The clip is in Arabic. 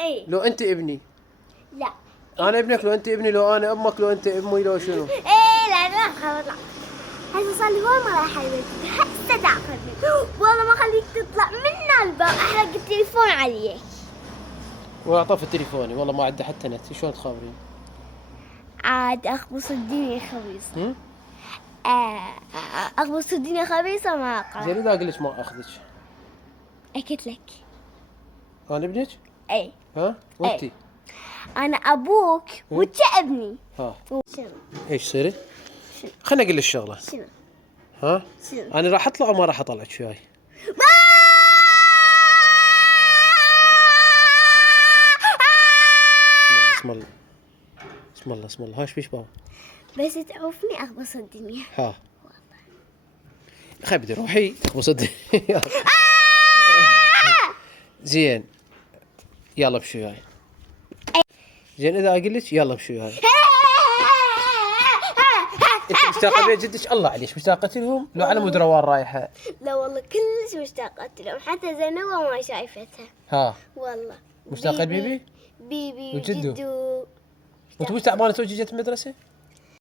اي. لو انت ابني. لا. انا ابنك لو انت ابني، لو انا امك لو انت امي، لو شنو؟ ايه لا خلاص لا. هسه صار لي والله ما راح حبيبتي هسه تعقدني والله ما خليك تطلع من الباب احرق التليفون عليك. واعطف تليفوني والله ما عنده حتى نت، شلون تخابرين؟ عاد اخبص الدنيا خبيصة. هم؟ اخبص الدنيا خبيصة ما اقرا. زين اذا اقول لك ما اخذك. قلت لك. انا ابنك؟ اي. ها؟ وانتي؟ أي. انا ابوك وانت ابني. ها. شنو؟ ايش صيري؟ شنو؟ خليني اقول لك شغله. شنو؟ ها؟ شنو؟ انا راح اطلع وما راح اطلعك وياي. اسم الله اسم الله اسم الله، هاش فيش بابا. بس تعوفني اخبص الدنيا. ها خبدي روحي اخبص الدنيا. زين يلا بشو وياي. زين اذا اقول لك يلا بشو وياي. انت مشتاقه لي جدك؟ الله عليك مشتاقه لهم لو على مود روان رايحه. لا والله كلش مشتاقة لهم حتى زينبة ما شايفتها. ها والله. مشتاقه لبيبي؟ بيبي وجدو؟ وجدو. وانت مش تعبانه توجي جت المدرسه؟